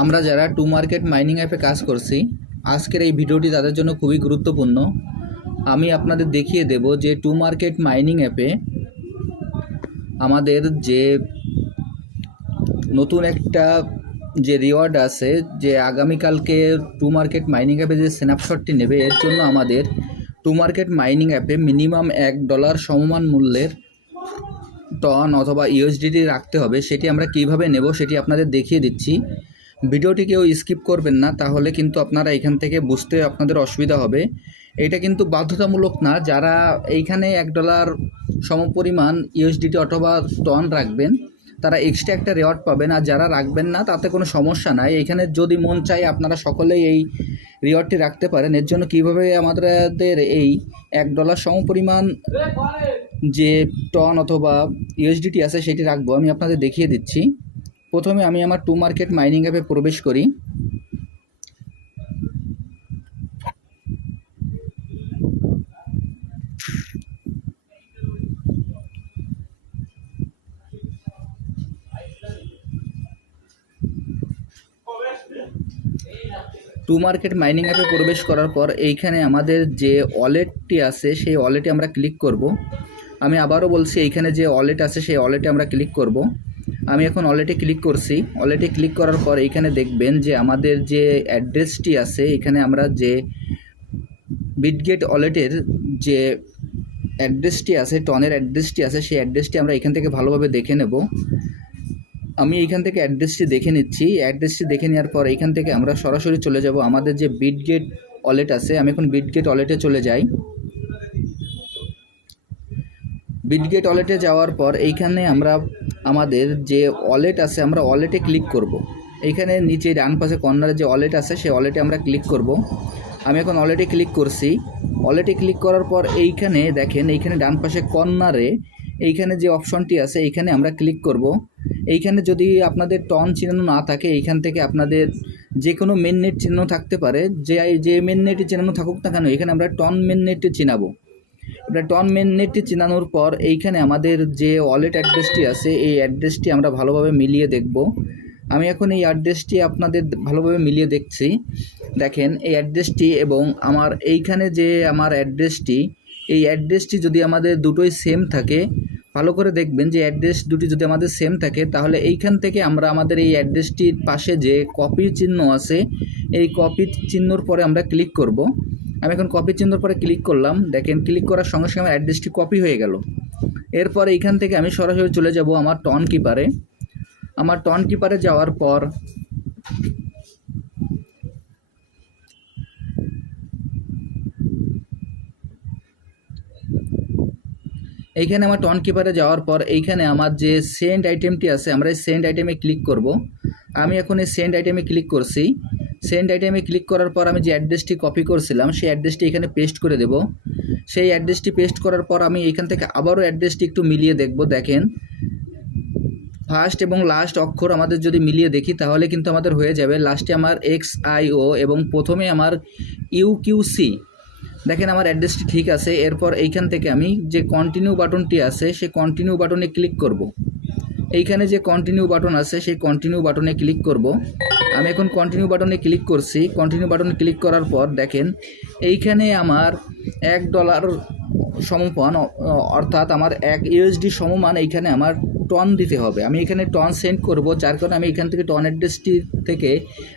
আমরা যারা to market mining অ্যাপে কাজ করছি, আজকের এই ভিডিওটি তাদের জন্য খুবই গুরুত্বপূর্ণ। আমি আপনাদের দেখিয়ে দেব যে টু মার্কেট মাইনিং অ্যাপে আমাদের যে নতুন একটা যে রিওয়ার্ড আছে, যে আগামীকালকে টু মার্কেট মাইনিং অ্যাপে যে স্ন্যাপশটটি নেবে, এর জন্য আমাদের টু মার্কেট মাইনিং অ্যাপে মিনিমাম এক ডলার সমমান মূল্যের টন অথবা ইউএসডিটি রাখতে হবে, সেটি আমরা কীভাবে নেব সেটি আপনাদের দেখিয়ে দিচ্ছি। ভিডিওটি কেউ স্কিপ করবেন না, তাহলে কিন্তু আপনারা এখান থেকে বুঝতে আপনাদের অসুবিধা হবে। এটা কিন্তু বাধ্যতামূলক না, যারা এইখানে এক ডলার সমপরিমাণ ইউএসডিটি অথবা টন রাখবেন, তারা এক্সট্রা একটা রেওয়ার্ড পাবেন। আর যারা রাখবেন না, তাতে কোনো সমস্যা নাই। এখানে যদি মন চায় আপনারা সকলেই এই রিওয়ার্ডটি রাখতে পারেন। এর জন্য কীভাবে আমাদের এই এক ডলার সমপরিমাণ যে টন অথবা ইউএসডিটি আছে সেটি রাখব, আমি আপনাদের দেখিয়ে দিচ্ছি। প্রথমে আমি আমার টু মার্কেট মাইনিং অ্যাপে প্রবেশ করি। টু মার্কেট মাইনিং অ্যাপে প্রবেশ করার পর, এইখানে আমাদের যে ওয়ালেটটি আছে, সেই ওয়ালেটে আমরা ক্লিক করব। আমি আবারও বলছি, এইখানে যে ওয়ালেট আছে, সেই ওয়ালেটে আমরা ক্লিক করব। আমি এখন ওয়ালেটে ক্লিক করছি। ওয়ালেটে ক্লিক করার পর এইখানে দেখবেন যে আমাদের যে অ্যাড্রেসটি আছে, এখানে আমরা যে বিটগেট ওয়ালেটের যে অ্যাড্রেসটি আছে, টনের অ্যাড্রেসটি আছে, সেই অ্যাড্রেসটি আমরা এখান থেকে ভালোভাবে দেখে নেব। আমি এইখান থেকে অ্যাড্রেসটি দেখে নিচ্ছি। অ্যাড্রেসটি দেখে নেওয়ার পর এইখান থেকে আমরা সরাসরি চলে যাব। আমাদের যে বিটগেট ওয়ালেট আছে, আমি এখন বিটগেট ওয়ালেটে চলে যাই। বিটগেট ওয়ালেটে যাওয়ার পর এইখানে আমরা আমাদের যে ওয়ালেট আছে, আমরা ওয়ালেটে ক্লিক করব। এইখানে নিচে ডান পাশে কর্নারে যে ওয়ালেট আছে, সেই ওয়ালেটে আমরা ক্লিক করব। আমি এখন ওয়ালেটে ক্লিক করছি ওয়ালেটে ক্লিক করার পর এইখানে দেখেন, এইখানে ডান পাশে কর্নারে এইখানে যে অপশনটি আছে, এইখানে আমরা ক্লিক করব এইখানে যদি আপনাদের টন চিহ্ন না থাকে, এইখান থেকে আপনাদের যে কোনো মেন নেট চিহ্ন থাকতে পারে যে যে মেন নেটে চিহ্ন থাকুক না কেন এখানে আমরা টন মেন নেটটি চিনাবো টন মেন নেটটি চিনানোর পর এইখানে আমাদের যে ওয়ালেট অ্যাড্রেসটি আছে, এই অ্যাড্রেসটি আমরা ভালোভাবে মিলিয়ে দেখব। আমি এখন এই অ্যাড্রেসটি আপনাদের ভালোভাবে মিলিয়ে দেখছি। দেখেন, এই অ্যাড্রেসটি এবং আমার এইখানে যে আমার অ্যাড্রেসটি এই অ্যাড্রেসটি যদি আমাদের দুটোই সেম থাকে, ভালো করে দেখবেন যে অ্যাড্রেস দুটি যদি আমাদের সেম থাকে, তাহলে এইখান থেকে আমরা আমাদের এই অ্যাড্রেসটির পাশে যে কপি চিহ্ন আছে, এই কপি চিহ্নর পরে আমরা ক্লিক করব। আমি এখন কপি চিহ্নর পরে ক্লিক করলাম। দেখেন ক্লিক করার সঙ্গে সঙ্গে আমার অ্যাড্রেসটি কপি হয়ে গেল। এরপর এইখান থেকে আমি সরাসরি চলে যাব আমার টন কিপারে আমার টন কিপারে যাওয়ার পর এইখানে আমার টন কিপারে যাওয়ার পর এইখানে আমার যে সেন্ড আইটেমটি আছে, আমরা এই সেন্ড আইটেমে ক্লিক করব। আমি এখন এই সেন্ড আইটেমে ক্লিক করছি। সেন্ড আইটেমে ক্লিক করার পর আমি যে অ্যাড্রেসটি কপি করছিলাম, সেই অ্যাড্রেসটি এখানে পেস্ট করে দেব। সেই অ্যাড্রেসটি পেস্ট করার পর আমি এইখান থেকে আবারও অ্যাড্রেসটি একটু মিলিয়ে দেখব, দেখেন। ফার্স্ট এবং লাস্ট অক্ষর আমাদের যদি মিলিয়ে দেখি, তাহলে কিন্তু আমাদের হয়ে যাবে। লাস্টে আমার এক্স আই ও এবং প্রথমে আমার ইউ কিউ সি দেখেন আমার অ্যাড্রেসটি ঠিক আছে, এরপর এইখান থেকে আমি যে কন্টিনিউ বাটনটি আছে, সেই কন্টিনিউ বাটনে ক্লিক করব। এইখানে যে কন্টিনিউ বাটন আছে, সেই কন্টিনিউ বাটনে ক্লিক করব। আমি এখন কন্টিনিউ বাটনে ক্লিক করছি কন্টিনিউ বাটনে ক্লিক করার পর দেখেন, এইখানে আমার এক ডলার সমমান অর্থাৎ আমার এক ইউএসডি সমমান এইখানে আমার টন দিতে হবে। আমি এখানে টন সেন্ড করব, যার কারণে আমি এখান থেকে টন অ্যাড্রেসটি থেকে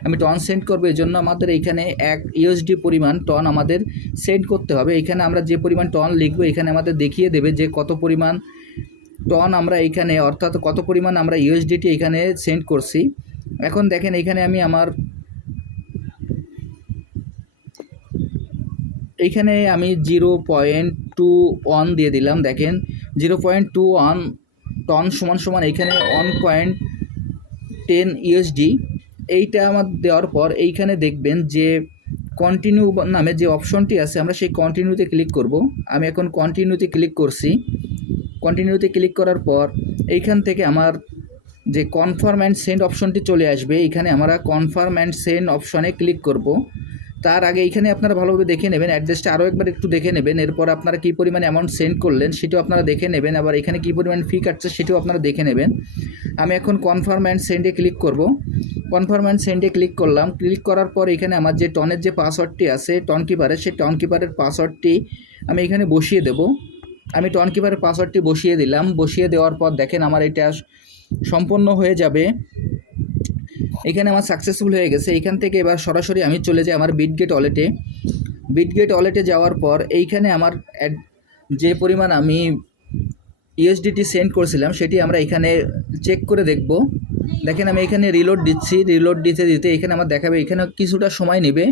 আমি টন সেন্ড করব এই জন্য আমাদের এইখানে এক ইউএসডি পরিমাণ টন আমাদের সেন্ড করতে হবে। এখানে আমরা যে পরিমাণ টন লিখব, এখানে আমাদের দেখিয়ে দেবে যে কত পরিমাণ টন আমরা এইখানে অর্থাৎ কত পরিমাণ আমরা ইউএসডিটি এখানে সেন্ড করছি। এখন দেখেন এখানে আমি আমার এইখানে আমি জিরো পয়েন্ট টু ওয়ান দিয়ে দিলাম, দেখেন। Zero point two one TON সমান সমান এইখানে ওয়ান পয়েন্ট টেন ইউএসডি এইটা আমার দেওয়ার পর এইখানে দেখবেন যে কন্টিনিউ নামে যে অপশনটি আছে, আমরা সেই কন্টিনিউতে ক্লিক করব। আমি এখন কন্টিনিউতে ক্লিক করছি। কন্টিনিউতে ক্লিক করার পর এইখান থেকে আমার যে কনফার্ম অ্যান্ড সেন্ড অপশনটি চলে আসবে এখানে আমরা কনফার্ম অ্যান্ড সেন্ড অপশনে ক্লিক করব। তার আগে এইখানে আপনারা ভালোভাবে দেখে নেবেন অ্যাড্রেসটা আরও একবার একটু দেখে নেবেন, এরপর আপনারা কী পরিমাণ অ্যামাউন্ট সেন্ড করলেন সেটাও আপনারা দেখে নেবেন, আবার এখানে কী পরিমাণ ফি কাটছে সেটাও আপনারা দেখে নেবেন। আমি এখন কনফার্ম অ্যান্ড সেন্ডে ক্লিক করব। কনফার্ম অ্যান্ড সেন্ডে ক্লিক করলাম ক্লিক করার পর এখানে আমার যে টনের যে পাসওয়ার্ডটি আছে টন কিপারের সেই টন কিপারের পাসওয়ার্ডটি আমি এখানে বসিয়ে দেব। আমি টন কিপারের পাসওয়ার্ডটি বসিয়ে দিলাম, বসিয়ে দেওয়ার পর দেখেন আমার এটা সম্পন্ন হয়ে যাবে। এখানে আমার সাকসেসফুল হয়ে গেছে। এখান থেকে এবার সরাসরি আমি চলে যাই আমার বিটগেট ওয়ালেটে বিটগেট ওয়ালেটে যাওয়ার পর এইখানে আমার যে পরিমাণ আমি ইউএসডিটি সেন্ড করেছিলাম, সেটি আমরা এখানে চেক করে দেখব। দেখেন আমি এখানে রিলোড দিচ্ছি রিলোড দিতে দিতে এখানে আমার দেখাবে এখানে কিছুটা সময় নেবে।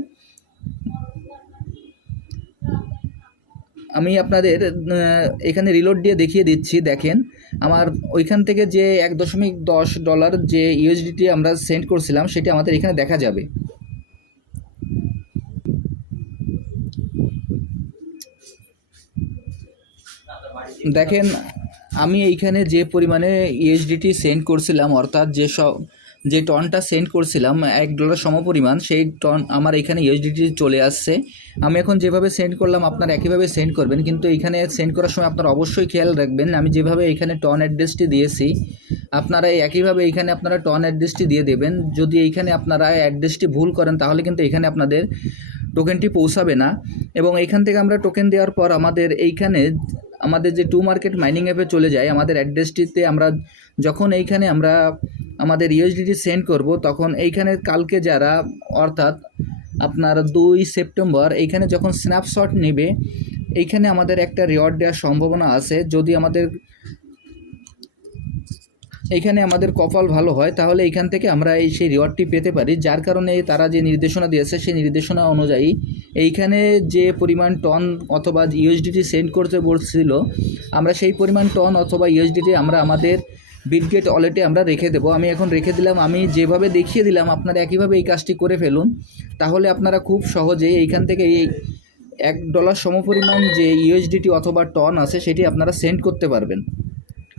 আমি আপনাদের এখানে রিলোড দিয়ে দেখিয়ে দিচ্ছি, দেখেন। আমার ওইখান থেকে যে এক দশমিক দশ ডলার যে ইউএসডিটি আমরা সেন্ড করছিলাম, সেটি আমাদের এখানে দেখা যাবে। দেখেন, আমি এইখানে যে পরিমাণে ইউএসডিটি সেন্ড করছিলাম, অর্থাৎ যে সব যে টনটা সেন্ড করছিলাম, এক ডলার সমপরিমাণ, সেই টন আমার এখানে ইউএসডিটি চলে আসছে। আমি এখন যেভাবে সেন্ড করলাম, আপনারা একইভাবে সেন্ড করবেন, কিন্তু এখানে সেন্ড করার সময় আপনারা অবশ্যই খেয়াল রাখবেন, আমি যেভাবে এখানে টন অ্যাড্রেসটি দিয়েছি, আপনারা একইভাবে এখানে আপনারা টন অ্যাড্রেসটি দিয়ে দেবেন। যদি এইখানে আপনারা অ্যাড্রেসটি ভুল করেন, তাহলে কিন্তু এখানে আপনাদের টোকেনটি পৌঁছাবে না। এবং এইখান থেকে আমরা টোকেন দেওয়ার পর আমাদের এইখানে আমাদের যে টু মার্কেট মাইনিং অ্যাপে চলে যায়, আমাদের অ্যাড্রেসটিতে আমরা যখন এইখানে আমরা আমাদের ইউএসডিটি সেন্ড করব, তখন এইখানে কালকে যারা, অর্থাৎ আপনার দুই সেপ্টেম্বর, এইখানে যখন স্ন্যাপশট নেবে, এইখানে আমাদের একটা রিওয়ার্ড দেওয়ার সম্ভাবনা আছে। যদি আমাদের এইখানে আমাদের কপাল ভালো হয়, তাহলে এইখান থেকে আমরা এই সেই রিওয়ার্ডটি পেতে পারি। যার কারণে তারা যে নির্দেশনা দিয়েছে, সেই নির্দেশনা অনুযায়ী এইখানে যে পরিমাণ টন অথবা ইউএসডিটি সেন্ড করতে বলছিল, আমরা সেই পরিমাণ টন অথবা ইউএসডিটি আমরা আমাদের বিটগেট ওয়ালেটে আমরা রেখে দেবো। আমি এখন রেখে দিলাম, আমি যেভাবে দেখিয়ে দিলাম, আপনারা একইভাবে এই কাজটি করে ফেলুন। তাহলে আপনারা খুব সহজেই এইখান থেকে এই এক ডলার সমপরিমাণ যে ইউএসডিটি অথবা টন আছে, সেটি আপনারা সেন্ড করতে পারবেন।